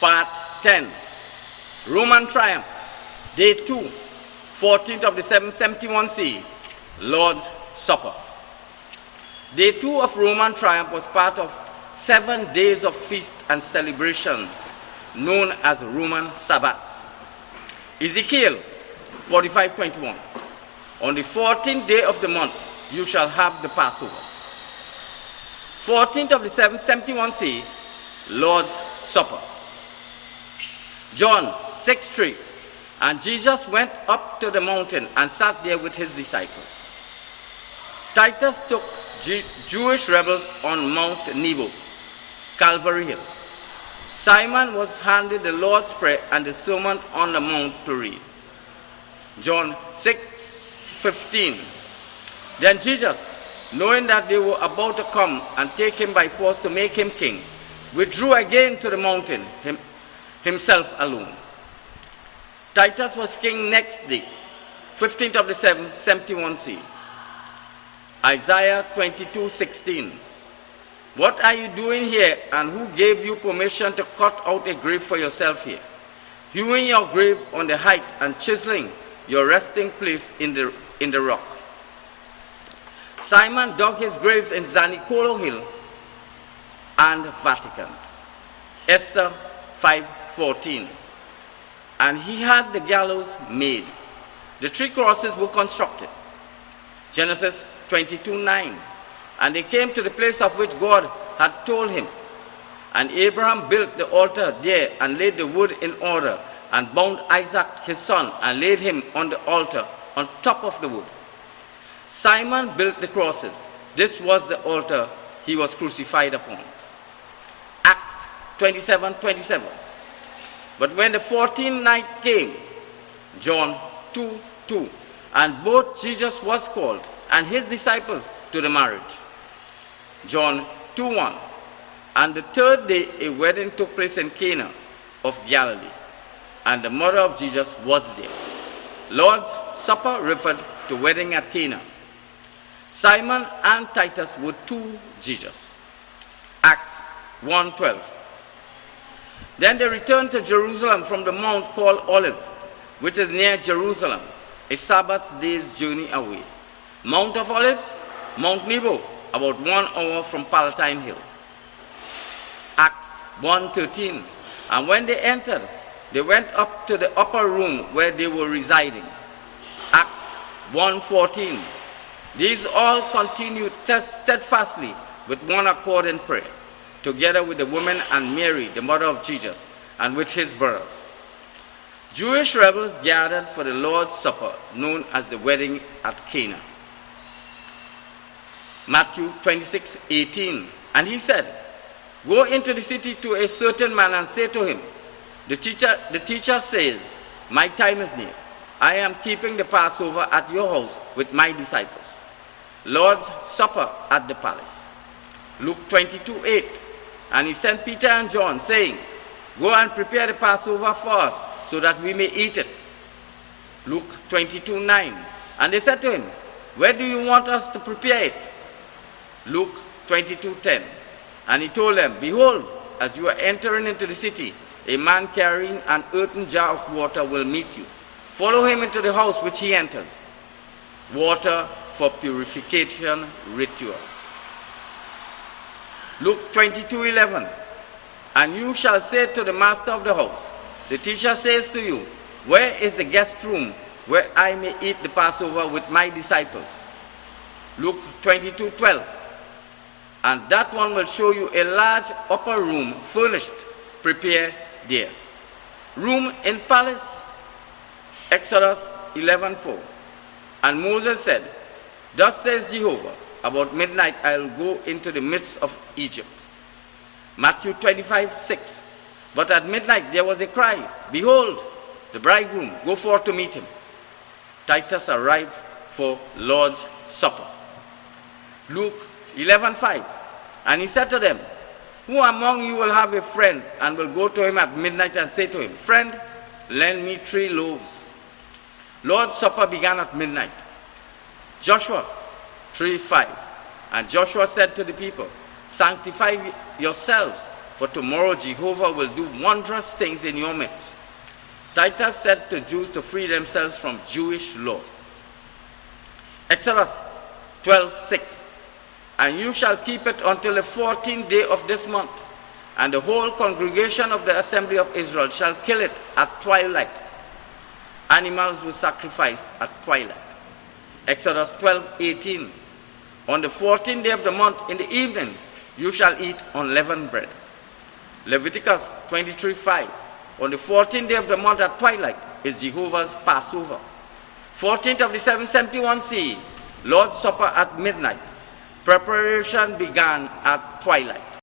Part 10. Roman Triumph. Day 2. 14th of December, 71 CE. Lord's Supper. Day 2 of Roman Triumph was part of 7 days of feast and celebration known as Roman Sabbaths. Ezekiel 45:21. On the 14th day of the month, you shall have the Passover. 14th of December, 71 CE. Lord's Supper. John 6:3. And Jesus went up to the mountain and sat there with his disciples. Titus took Jewish rebels on Mount Nebo, Calvary Hill. Simon was handed the Lord's Prayer and the Sermon on the Mount to read. John 6:15. Then Jesus, knowing that they were about to come and take him by force to make him king, withdrew again to the mountain, himself alone. Titus was king next day, 15th of December, 71 CE. Isaiah 22:16. What are you doing here, and who gave you permission to cut out a grave for yourself here, hewing your grave on the height and chiseling your resting place in the rock? Simon dug his graves in Zanicolo Hill and Vatican. Esther 5:14. And he had the gallows made. The 3 crosses were constructed. Genesis 22:9. And they came to the place of which God had told him. And Abraham built the altar there and laid the wood in order and bound Isaac his son and laid him on the altar on top of the wood. Simon built the crosses. This was the altar he was crucified upon. Acts 27:27. But when the 14th night came, John 2:2, and both Jesus was called and his disciples to the marriage. John 2:1. And the 3rd day a wedding took place in Cana of Galilee, and the mother of Jesus was there. Lord's Supper referred to wedding at Cana. Simon and Titus were 2 Jesus. Acts 1:12. Then they returned to Jerusalem from the mount called Olive, which is near Jerusalem, a Sabbath day's journey away. Mount of Olives, Mount Nebo, about 1 hour from Palatine Hill. Acts 1:13. And when they entered, they went up to the upper room where they were residing. Acts 1:14. These all continued steadfastly with one accord in prayer, together with the women and Mary, the mother of Jesus, and with his brothers. Jewish rebels gathered for the Lord's Supper, known as the wedding at Cana. Matthew 26:18. And he said, go into the city to a certain man and say to him, the teacher says, my time is near. I am keeping the Passover at your house with my disciples. Lord's Supper at the palace. Luke 22:8. And he sent Peter and John, saying, go and prepare the Passover for us, so that we may eat it. Luke 22:9. And they said to him, where do you want us to prepare it? Luke 22:10. And he told them, behold, as you are entering into the city, a man carrying an earthen jar of water will meet you. Follow him into the house which he enters. Water for purification ritual. Luke 22:11. And you shall say to the master of the house, the teacher says to you, where is the guest room where I may eat the Passover with my disciples? Luke 22:12. And that one will show you a large upper room furnished, prepared there. Room in palace. Exodus 11:4. And Moses said, thus says Jehovah, about midnight I will go into the midst of Egypt. Matthew 25:6. But at midnight there was a cry, behold, the bridegroom, go forth to meet him. Titus arrived for Lord's Supper. Luke 11:5. And he said to them, who among you will have a friend and will go to him at midnight and say to him, friend, lend me 3 loaves. Lord's Supper began at midnight. Joshua 3:5. And Joshua said to the people, sanctify yourselves, for tomorrow Jehovah will do wondrous things in your midst. Titus said to Jews to free themselves from Jewish law. Exodus 12:6. And you shall keep it until the 14th day of this month, and the whole congregation of the assembly of Israel shall kill it at twilight. Animals were sacrificed at twilight. Exodus 12:18. On the 14th day of the month in the evening, you shall eat unleavened bread. Leviticus 23:5. On the 14th day of the month at twilight is Jehovah's Passover. 14th of the 771 CE, Lord's Supper at midnight. Preparation began at twilight.